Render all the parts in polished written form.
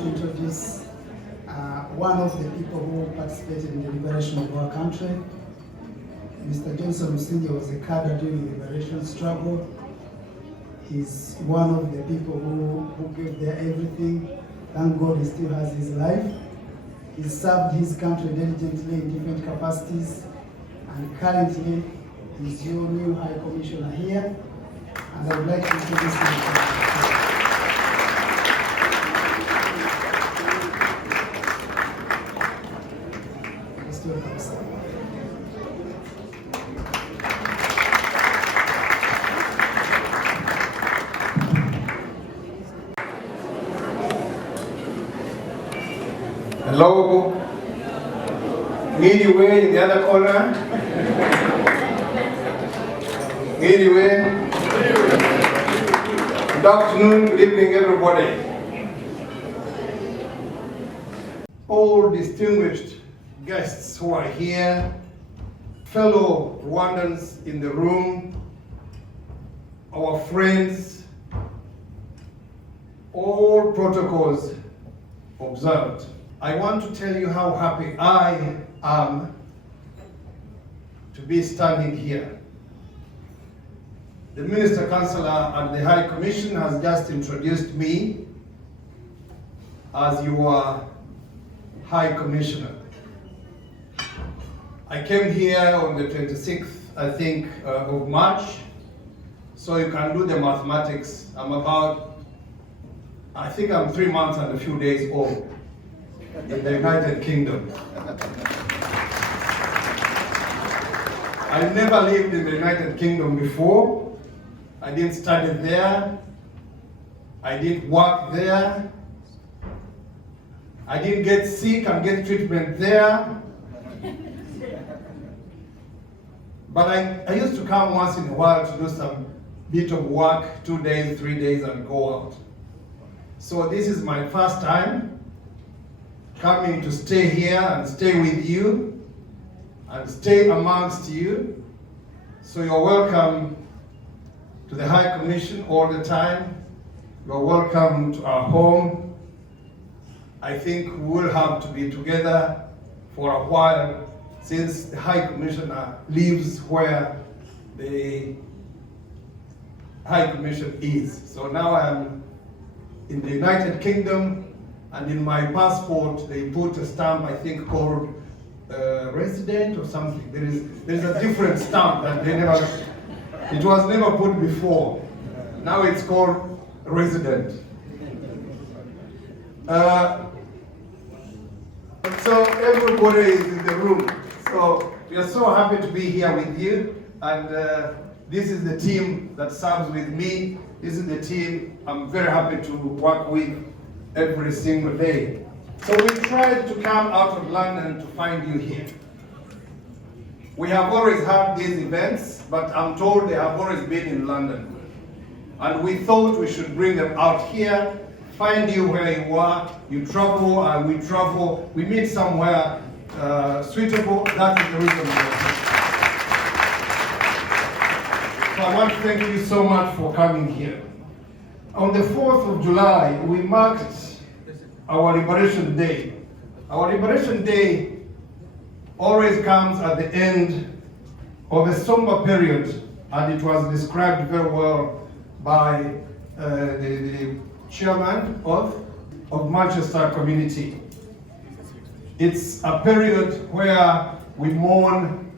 to introduce one of the people who participated in the liberation of our country. Mr. Johnson Busingye was a cadre during the liberation struggle. He's one of the people who gave their everything. Thank God he still has his life. He served his country diligently in different capacities, and currently he's your new High Commissioner here. And I would like to introduce him. Hello, Yaburiye in the other corner. Yaburiye. Good afternoon, good evening, everybody. All distinguished guests who are here, fellow Rwandans in the room, our friends, all protocols observed. I want to tell you how happy I am to be standing here. The Minister Councillor at the High Commission has just introduced me as your High Commissioner. I came here on the 26th, I think, of March, so you can do the mathematics. I think I'm 3 months and a few days old in the United Kingdom. I never lived in the United Kingdom before. I didn't study there. I didn't work there. I didn't get sick and get treatment there. But I used to come once in a while to do some bit of work, 2 days, 3 days, and go out. So this is my first time coming to stay here and stay with you and stay amongst you. So you're welcome to the High Commission all the time. You're welcome to our home. I think we'll have to be together for a while since the High Commissioner lives where the High Commission is. So now I'm in the United Kingdom, and in my passport they put a stamp, I think, called resident or something. There's a different stamp that it was never put before. Now it's called resident. So everybody is in the room. So we are so happy to be here with you, and this is the team that serves with me. This is the team I'm very happy to work with every single day. So we tried to come out of London to find you here. We have always had these events, but I'm told they have always been in London. And we thought we should bring them out here, find you where you are, you travel, and we travel, we meet somewhere suitable. That is the reason we're here. So I want to thank you so much for coming here. On the 4th of July, we marked our Liberation Day. Our Liberation Day always comes at the end of a somber period, and it was described very well by the chairman of Manchester community. It's a period where we mourn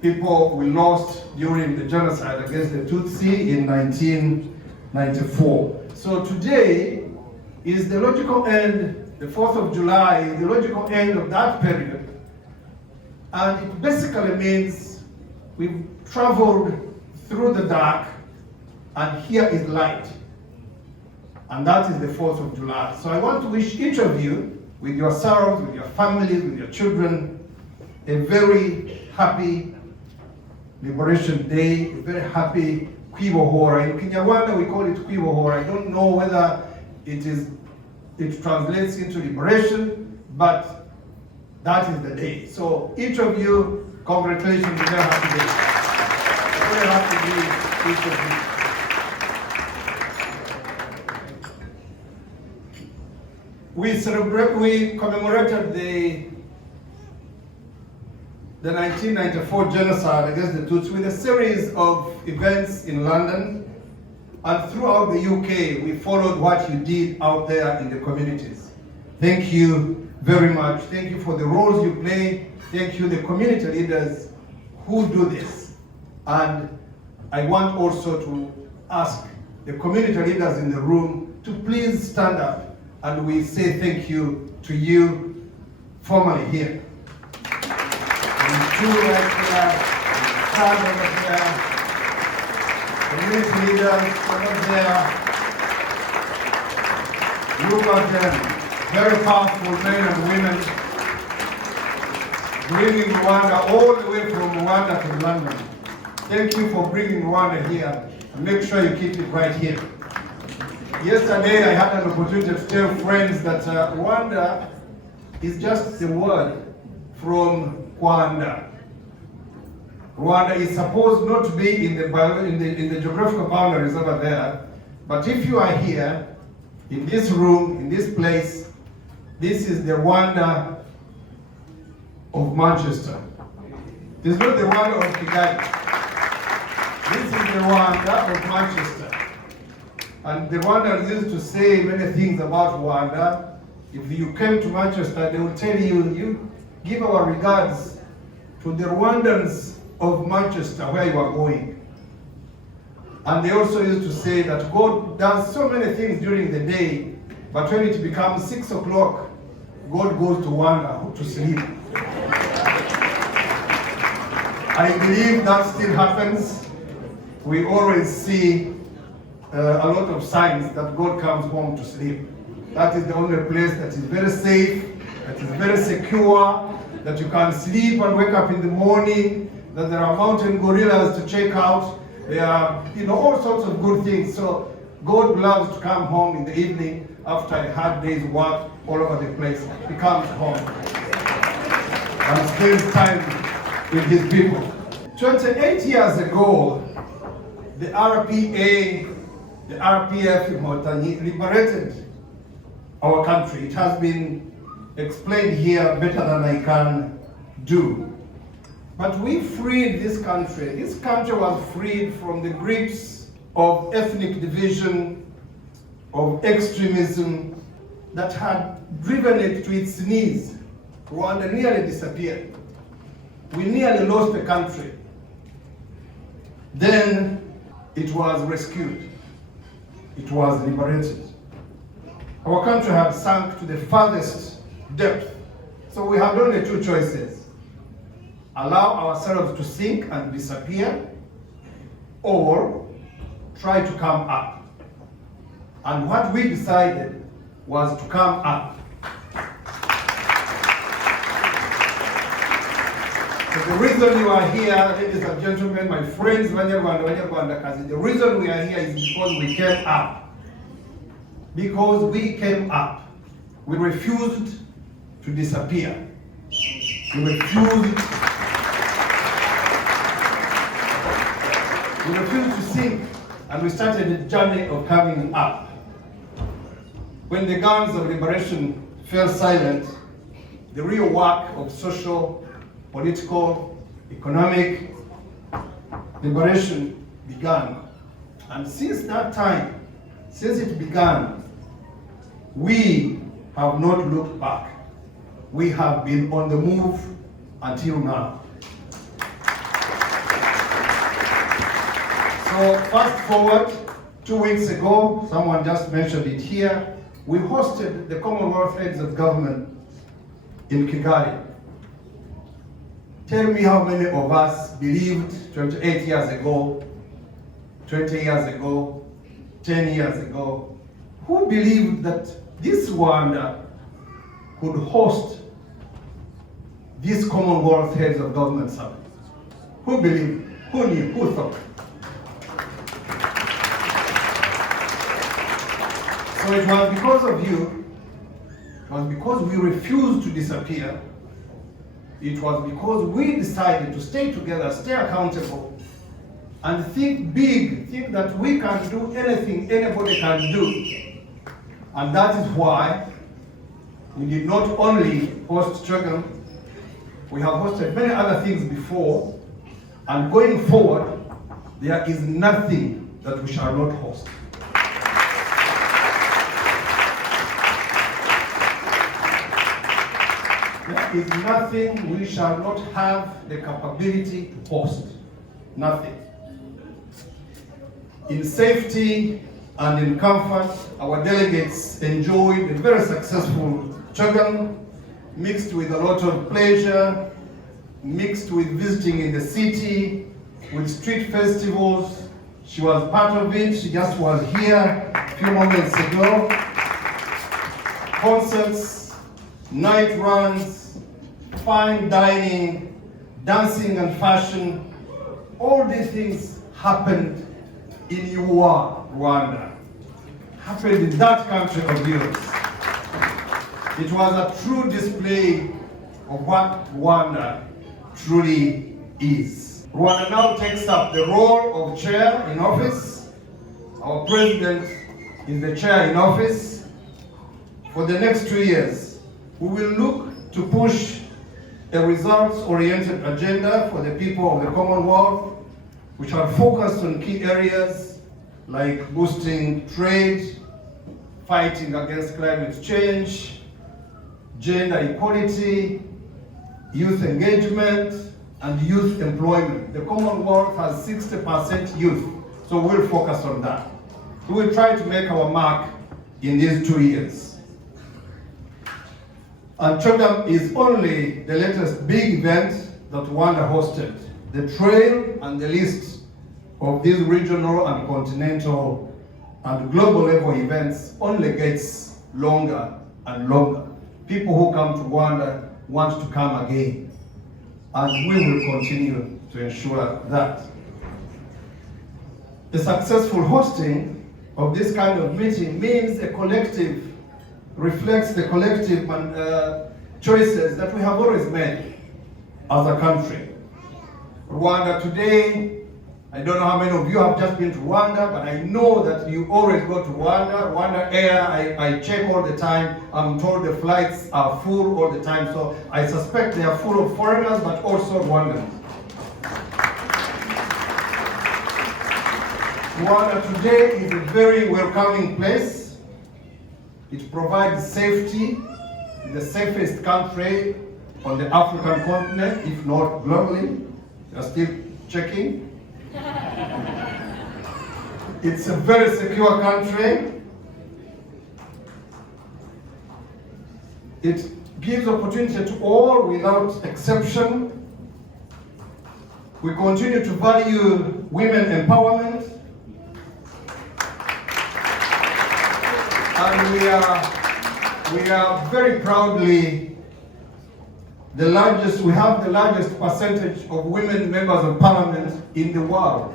people we lost during the genocide against the Tutsi in 1994. So today is the logical end, the 4th of July, is the logical end of that period. And it basically means we've traveled through the dark, and here is light. And that is the 4th of July. So I want to wish each of you, with your sorrows, with your families, with your children, a very happy Liberation Day, a very happy Kwibohora. In Kinyarwanda we call it Kwibohora. I don't know whether it translates into liberation, but that is the day. So each of you, congratulations, a very happy day. Very happy day, each of you. we commemorated the 1994 genocide against the Tutsi with a series of events in London, and throughout the UK we followed what you did out there in the communities. Thank you very much. Thank you for the roles you play. Thank you, the community leaders who do this. And I want also to ask the community leaders in the room to please stand up, and we say thank you to you formally here. And two right here, stand over here, community leaders over there. Look at them, very powerful men and women, bringing Rwanda all the way from Rwanda to London. Thank you for bringing Rwanda here, and make sure you keep it right here. Yesterday I had an opportunity to tell friends that Rwanda is just the word from Rwanda. Rwanda is supposed not to be in the geographical boundaries over there, but if you are here, in this room, in this place, this is the Rwanda of Manchester. This is not the Rwanda of Kigali. This is the Rwanda of Manchester. And the Rwandans used to say many things about Rwanda. If you came to Manchester, they will tell you, you give our regards to the Rwandans of Manchester, where you are going. And they also used to say that God does so many things during the day, but when it becomes 6 o'clock, God goes to Rwanda to sleep. I believe that still happens. We always see a lot of signs that God comes home to sleep. That is the only place that is very safe, that is very secure, that you can sleep and wake up in the morning, that there are mountain gorillas to check out. There are, all sorts of good things. So God loves to come home in the evening after a hard day's work all over the place. He comes home and spends time with his people. 28 years ago, the RPA, the RPF Inkotanyi liberated our country. It has been explained here better than I can do. But we freed this country. This country was freed from the grips of ethnic division, of extremism that had driven it to its knees. Rwanda nearly disappeared. We nearly lost the country. Then it was rescued. It was liberated. Our country had sunk to the farthest depth. So we had only two choices: allow ourselves to sink and disappear, or try to come up. And what we decided was to come up. So the reason you are here, ladies and gentlemen, my friends, the reason we are here is because we came up. Because we came up. We refused to disappear. We refused to sink, and we started a journey of coming up. When the guns of liberation fell silent, the real work of social, political, economic liberation began. And since that time, since it began, we have not looked back. We have been on the move until now. So fast forward, 2 weeks ago, someone just mentioned it here, we hosted the Commonwealth Heads of Government in Kigali. Tell me how many of us believed 28 years ago, 20 years ago, 10 years ago, who believed that this Rwanda could host this Commonwealth Heads of Government Summit? Who believed? Who knew? Who thought? So it was because of you, it was because we refused to disappear, it was because we decided to stay together, stay accountable, and think big, think that we can do anything anybody can do. And that is why We did not only host Chogam, we have hosted many other things before, and going forward, there is nothing that we shall not host. There is nothing we shall not have the capability to host. Nothing. In safety and in comfort, our delegates enjoyed a very successful Chogam, mixed with a lot of pleasure, mixed with visiting in the city, with street festivals. She was part of it. She just was here a few moments ago. Concerts, night runs, fine dining, dancing and fashion. All these things happened in your Rwanda. Happened in that country of yours. It was a true display of what Rwanda truly is. Rwanda now takes up the role of chair in office. Our president is the chair in office. For the next 2 years, we will look to push a results-oriented agenda for the people of the Commonwealth, which are focused on key areas like boosting trade, fighting against climate change, gender equality, youth engagement, and youth employment. The Commonwealth has 60% youth, so we'll focus on that. We will try to make our mark in these 2 years. And Chogam is only the latest big event that Rwanda hosted. The trail and the list of these regional and continental and global level events only gets longer and longer. People who come to Rwanda want to come again, and we will continue to ensure that. The successful hosting of this kind of meeting means a collective, reflects the collective choices that we have always made as a country. Rwanda today, I don't know how many of you have just been to Rwanda, but I know that you always go to Rwanda. Rwanda Air, I check all the time. I'm told the flights are full all the time, so I suspect they are full of foreigners, but also Rwandans. Rwanda today is a very welcoming place. It provides safety, the safest country on the African continent, if not globally. They are still checking. It's a very secure country. It gives opportunity to all without exception. We continue to value women empowerment. And we are very proudly we have the largest percentage of women members of parliament in the world.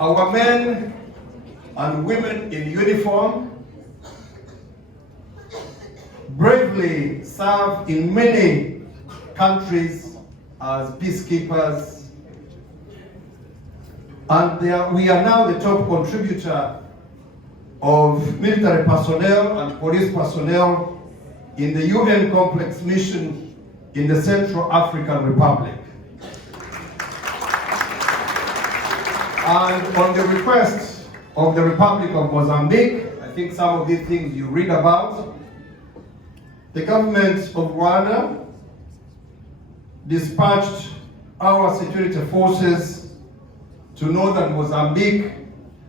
Our men and women in uniform bravely serve in many countries as peacekeepers, and we are now the top contributor of military personnel and police personnel in the UN complex mission in the Central African Republic. And on the request of the Republic of Mozambique, I think some of these things you read about, the government of Rwanda dispatched our security forces to northern Mozambique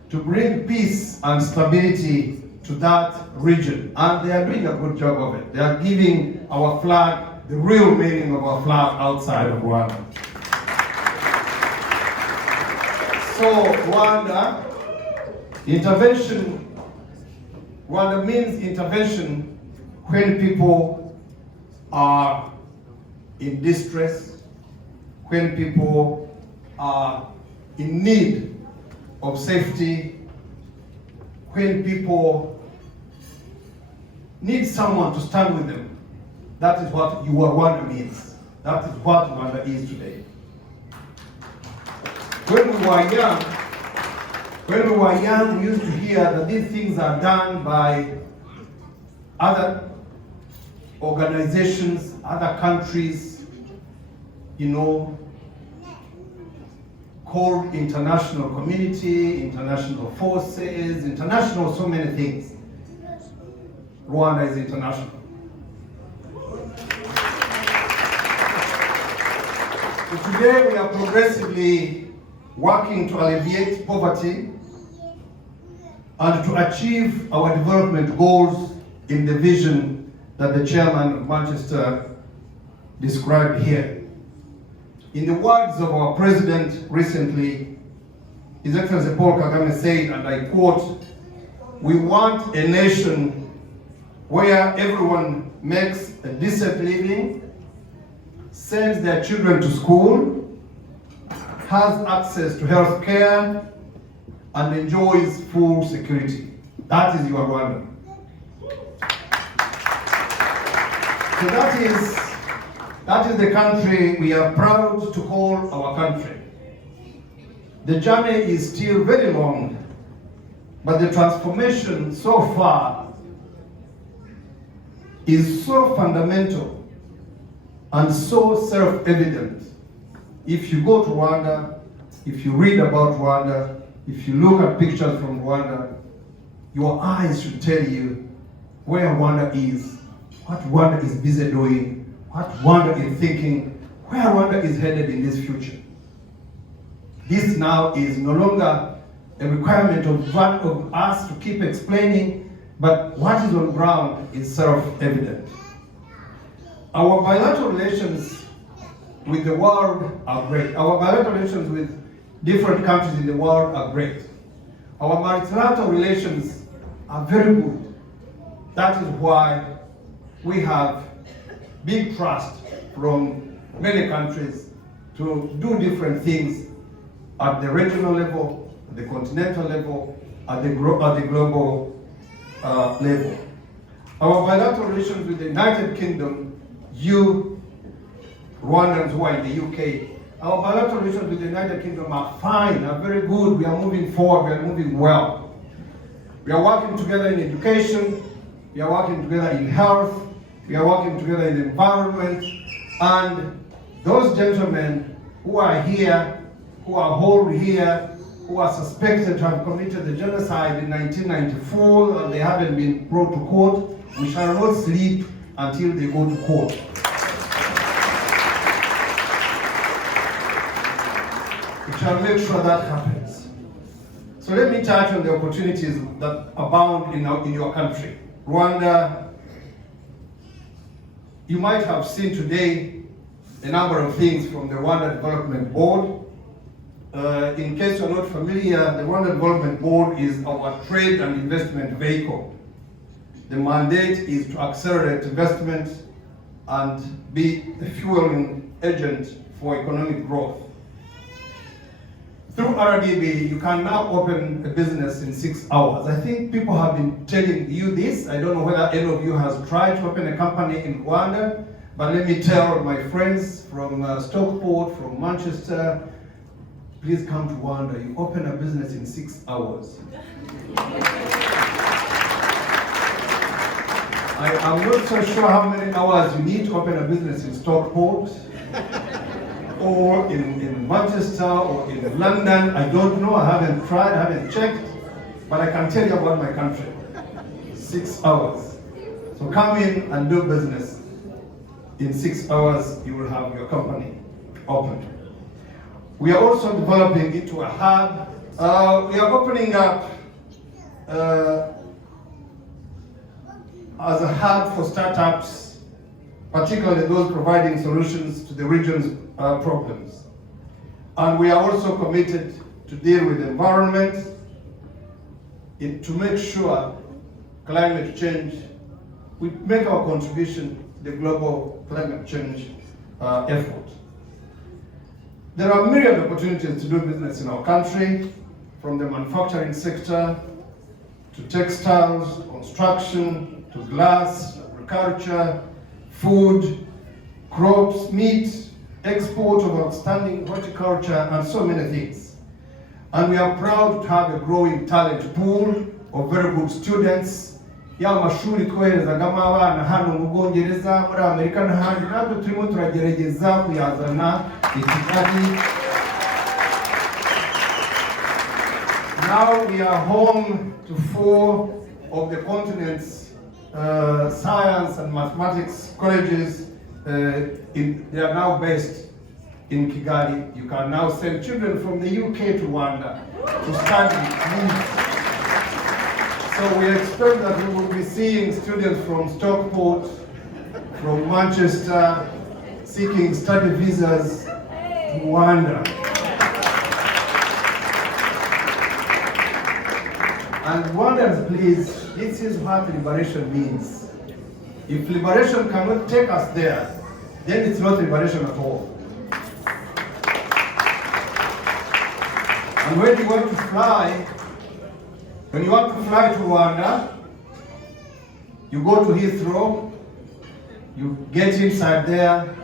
to bring peace and stability to that region. And they are doing a good job of it. They are giving our flag the real meaning of our flag outside of Rwanda. So Rwanda means intervention when people are in distress, when people are in need of safety, when people need someone to stand with them. That is what your Rwanda means. That is what Rwanda is today. When we were young, When we were young, we used to hear that these things are done by other organizations, other countries, called international community, international forces, international so many things. Rwanda is international. So today we are progressively working to alleviate poverty and to achieve our development goals in the vision that the chairman of Manchester described here. In the words of our president recently, His Excellency Paul Kagame said, and I quote, "We want a nation where everyone makes a decent living, sends their children to school, has access to health care, and enjoys full security." That is your Rwanda. So that is the country we are proud to call our country. The journey is still very long, but the transformation so far is so fundamental and so self-evident. If you go to Rwanda, if you read about Rwanda, if you look at pictures from Rwanda, your eyes should tell you where Rwanda is, what Rwanda is busy doing, what Rwanda is thinking, where Rwanda is headed in this future. This now is no longer a requirement of us to keep explaining, but what is on ground is self-evident. Our bilateral relations with the world are great. Our bilateral relations with different countries in the world are great. Our multilateral relations are very good. That is why we have big trust from many countries to do different things at the regional level, at the continental level, at the global level. Our bilateral relations with the United Kingdom, you Rwandans who are in the UK, our bilateral relations with the United Kingdom are fine, are very good. We are moving forward, we are moving well. We are working together in education, we are working together in health, we are working together in the environment, and those gentlemen who are here, who are held here, who are suspected to have committed the genocide in 1994 and they haven't been brought to court, we shall not sleep until they go to court. We shall make sure that happens. So let me touch on the opportunities that abound in your country. Rwanda, you might have seen today a number of things from the Rwanda Development Board. In case you're not familiar, the Rwanda Development Board is our trade and investment vehicle. The mandate is to accelerate investment and be a fueling agent for economic growth. Through RDB, you can now open a business in 6 hours. I think people have been telling you this. I don't know whether any of you has tried to open a company in Rwanda, but let me tell my friends from Stockport, from Manchester, please come to Rwanda. You open a business in 6 hours. I'm not so sure how many hours you need to open a business in Stockport, or in Manchester, or in London. I don't know, I haven't tried, I haven't checked, but I can tell you about my country. 6 hours. So come in and do business. In 6 hours, you will have your company open. We are also developing into a hub. We are opening up as a hub for startups, particularly those providing solutions to the region's problems. And we are also committed to deal with the environment to make sure climate change, we make our contribution to the global climate change effort. There are myriad opportunities to do business in our country, from the manufacturing sector to textiles, construction, to glass, agriculture, food, crops, meat, export of outstanding horticulture, and so many things. And we are proud to have a growing talent pool of very good students. Ya mashuri twoherezagamo abana hano mu Bwongereza, muri Amerika n'ahandi, natwe turimo turagerageza kuyazana i Kigali. Now we are home to 4 of the continent's science and mathematics colleges. They are now based in Kigali. You can now send children from the UK to Rwanda to study. So we expect that we will be seeing students from Stockport, from Manchester, seeking study visas to Rwanda. And Rwandans, please, this is what liberation means. If liberation cannot take us there, then it's not liberation at all. And when you want to fly to Rwanda, you go to Heathrow, you get inside there,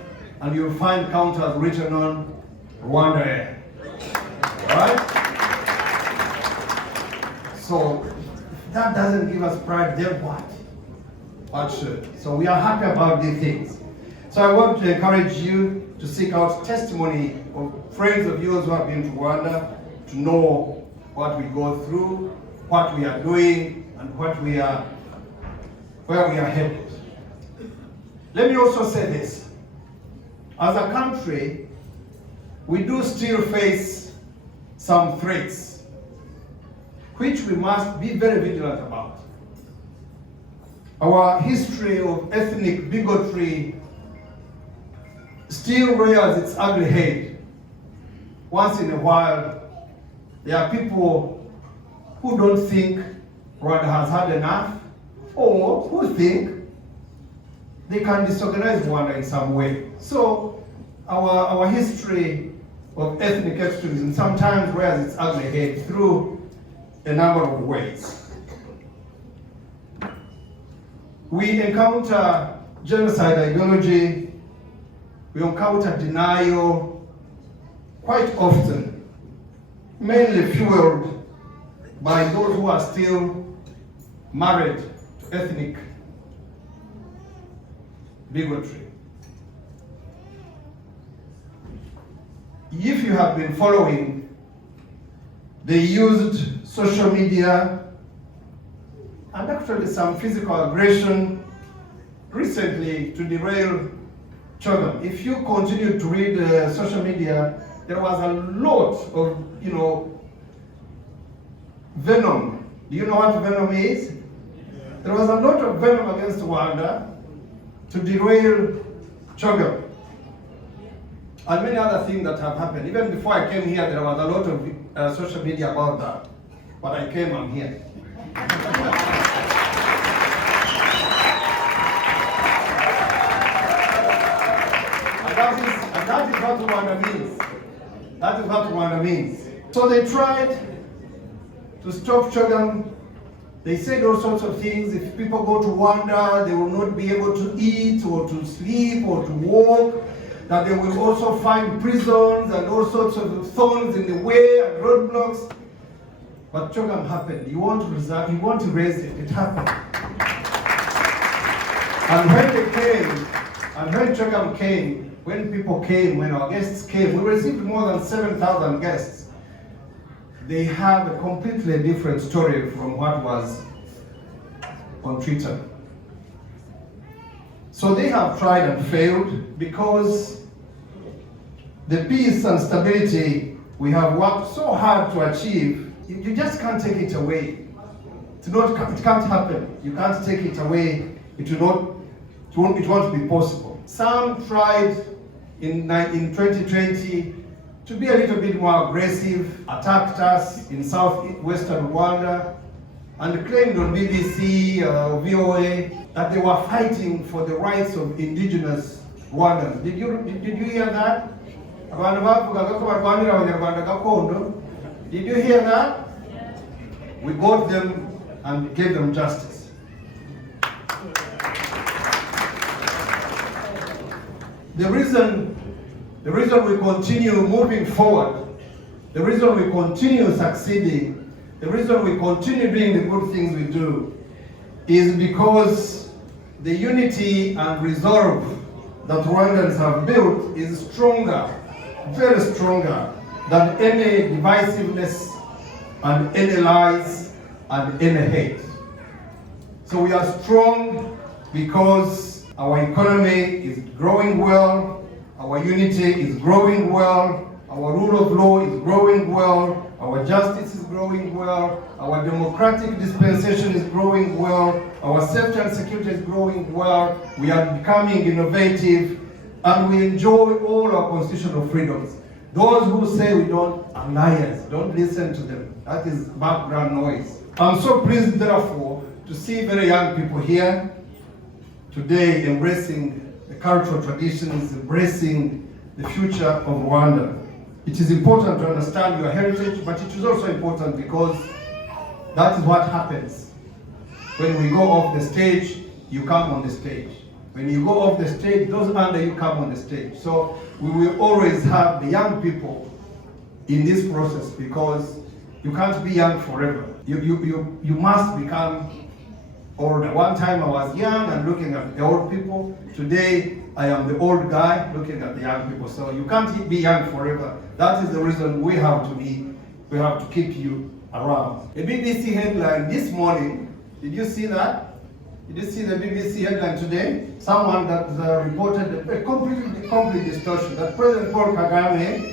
and you'll find counters written on Rwanda Air. Right? So, if that doesn't give us pride, then what? What should? So we are happy about these things. So I want to encourage you to seek out testimony of friends of yours who have been to Rwanda, to know what we go through, what we are doing, and where we are headed. Let me also say this. As a country, we do still face some threats, which we must be very vigilant about. Our history of ethnic bigotry still rears its ugly head. Once in a while, there are people who don't think Rwanda has had enough, or who think they can disorganize Rwanda in some way. So our history of ethnic extremism sometimes rears its ugly head through a number of ways. We encounter genocide ideology, we encounter denial quite often, mainly fueled by those who are still married to ethnic bigotry. If you have been following, they used social media and actually some physical aggression recently to derail children. If you continue to read social media, there was a lot of, venom. Do you know what venom is? There was a lot of venom against Rwanda to derail children. And many other things that have happened. Even before I came here, there was a lot of social media about that. But I came, I'm here. And that is what Rwanda means. That is what Rwanda means. So they tried to stop Chogam. They said all sorts of things. If people go to Rwanda, they will not be able to eat or to sleep or to walk. That they will also find prisons and all sorts of thorns in the way and roadblocks. But Chogam happened. You want to erase it. It happened. And when they came, and when Chogam came, when people came, when our guests came, we received more than 7,000 guests. They have a completely different story from what was on Twitter. So they have tried and failed because the peace and stability we have worked so hard to achieve, you just can't take it away. It can't happen. You can't take it away. It won't be possible. Some tried in 2020 to be a little bit more aggressive, attacked us in southwestern Rwanda, and claimed on BBC or VOA that they were fighting for the rights of indigenous Rwandans. Did you hear that? Did you hear that? We got them and gave them justice. The reason we continue moving forward The reason we continue succeeding, the reason we continue doing the good things we do, is because the unity and resolve that Rwandans have built is stronger, very stronger than any divisiveness and any lies and any hate. So we are strong because our economy is growing well, our unity is growing well, our rule of law is growing well, our justice is growing well, our democratic dispensation is growing well, our safety and security is growing well, we are becoming innovative, and we enjoy all our constitutional freedoms. Those who say we don't are liars, don't listen to them. That is background noise. I'm so pleased, therefore, to see very young people here today embracing the cultural traditions, embracing the future of Rwanda. It is important to understand your heritage, but it is also important because that is what happens. When we go off the stage, you come on the stage. When you go off the stage, those under you come on the stage. So we will always have the young people in this process because you can't be young forever. You must become older. One time I was young and looking at the old people. Today I am the old guy looking at the young people. So you can't be young forever. That is the reason we have to keep you around. A BBC headline this morning, did you see that? Did you see the BBC headline today? Someone that reported a complete distortion that President Paul Kagame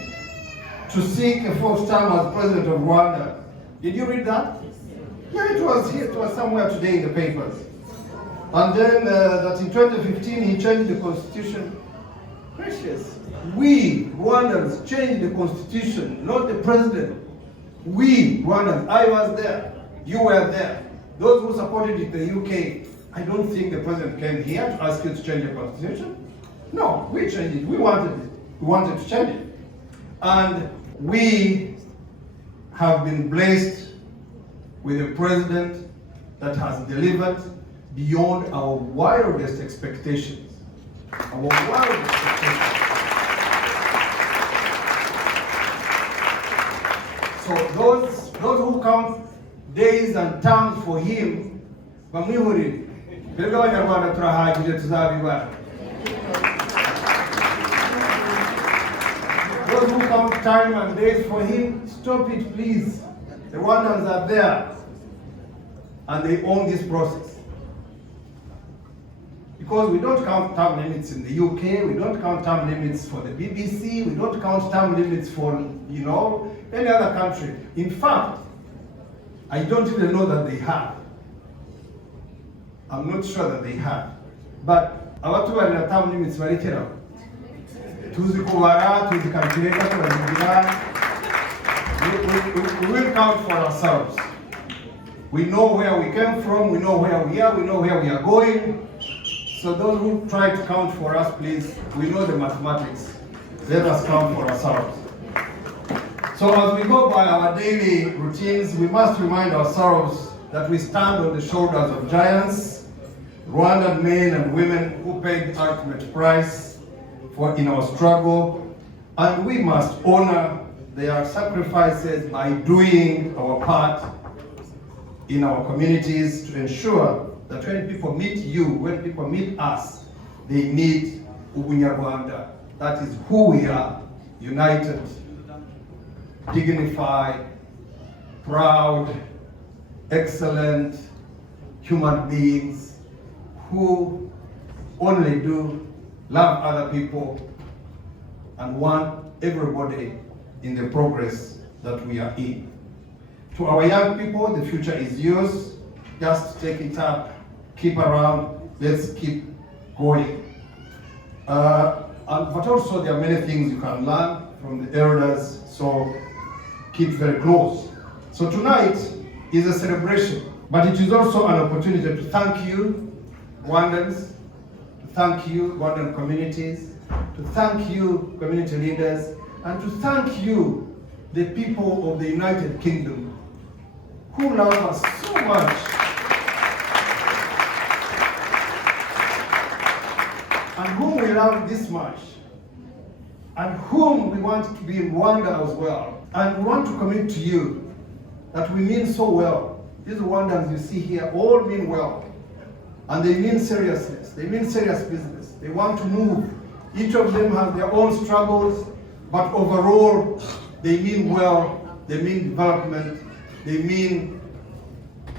to seek a fourth term as president of Rwanda. Did you read that? Yeah, it was here. It was somewhere today in the papers. And then that in 2015 he changed the constitution. Precious. We Rwandans changed the constitution, not the president. We Rwandans. I was there. You were there. Those who supported it in the UK. I don't think the president came here to ask you to change the constitution. No, we changed it. We wanted it. We wanted to change it. And we have been blessed with a president that has delivered beyond our wildest expectations. Our wildest expectations. So those who count days and terms for him, bamwihurire. Twebwe Abanyarwanda turahagije tuzabibara. Those who count time and days for him, stop it please. The Rwandans are there and they own this process. Because we don't count term limits in the UK, we don't count term limits for the BBC, we don't count term limits for, any other country. In fact, I don't even know that they have. I'm not sure that they have. But abatu bari na term limits barekera. Tuzi kubara, tuzi calculator, we will count for ourselves. We know where we came from, we know where we are, we know where we are going. So those who try to count for us, please, we know the mathematics. Let us count for ourselves. So as we go by our daily routines, we must remind ourselves that we stand on the shoulders of giants, Rwandan men and women who paid the ultimate price in our struggle, and we must honor their sacrifices by doing our part in our communities to ensure that when people meet you, when people meet us, they meet Ubunyarwanda. That is who we are, united, dignified, proud, excellent human beings who only do love other people and want everybody in the progress that we are in. To our young people, the future is yours. Just take it up, keep around, let's keep going. But also there are many things you can learn from the elders, so keep very close. So tonight is a celebration, but it is also an opportunity to thank you, Rwandans, to thank you, Rwandan communities, to thank you, community leaders, and to thank you, the people of the United Kingdom, who love us so much. And whom we love this much, and whom we want to be in Rwanda as well. And we want to commit to you that we mean so well. These Rwandans you see here all mean well. And they mean seriousness. They mean serious business. They want to move. Each of them has their own struggles, but overall, they mean well. They mean development. They mean,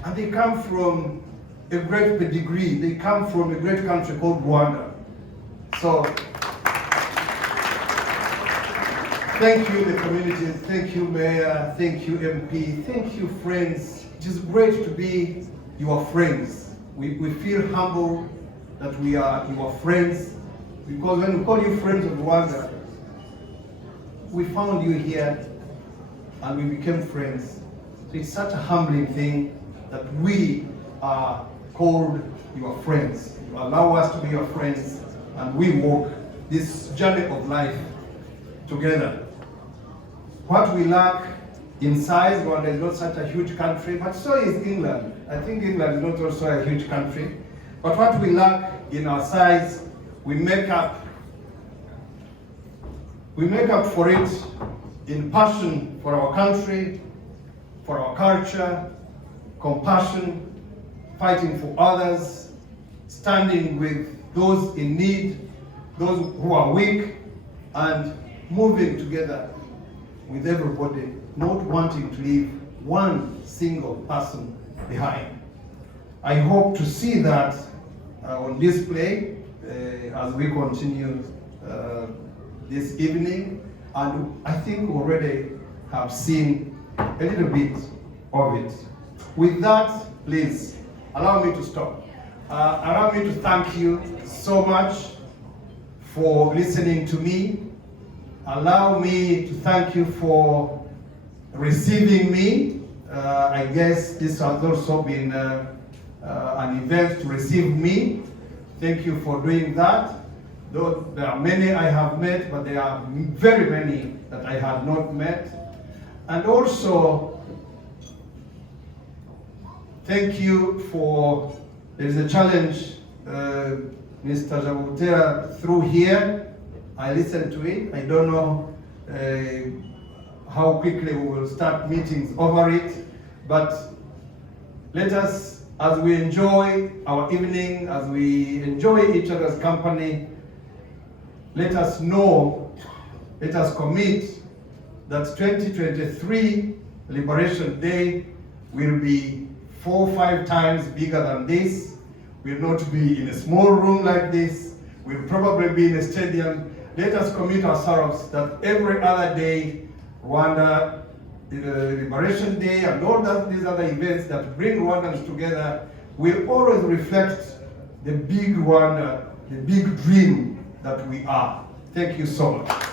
and they come from a great pedigree. They come from a great country called Rwanda. So, thank you, the communities. Thank you, Mayor. Thank you, MP. Thank you, friends. It is great to be your friends. We feel humble that we are your friends, because when we call you friends of Rwanda, we found you here and we became friends. So it's such a humbling thing that we are called your friends. You allow us to be your friends, and we walk this journey of life together. What we lack in size, Rwanda is not such a huge country, but so is England. I think England is not also a huge country. But what we lack in our size, we make up for it in passion for our country, for our culture, compassion, fighting for others, standing with those in need, those who are weak, and moving together with everybody, not wanting to leave one single person behind. I hope to see that on display as we continue this evening, and I think we already have seen a little bit of it. With that, please allow me to stop. Allow me to thank you so much for listening to me. Allow me to thank you for receiving me. I guess this has also been an event to receive me. Thank you for doing that. Though there are many I have met, but there are very many that I have not met. And also, thank you for, there is a challenge Mr. Yaburiye threw here. I listened to it. I don't know how quickly we will start meetings over it, but let us, as we enjoy our evening, as we enjoy each other's company, let us know, let us commit that 2023 Liberation Day will be 4 or 5 times bigger than this. Will not be in a small room like this. We'll probably be in a stadium. Let us commit ourselves that every other day, Rwanda, Liberation Day, and all these other events that bring Rwandans together will always reflect the big Rwanda, the big dream that we are. Thank you so much.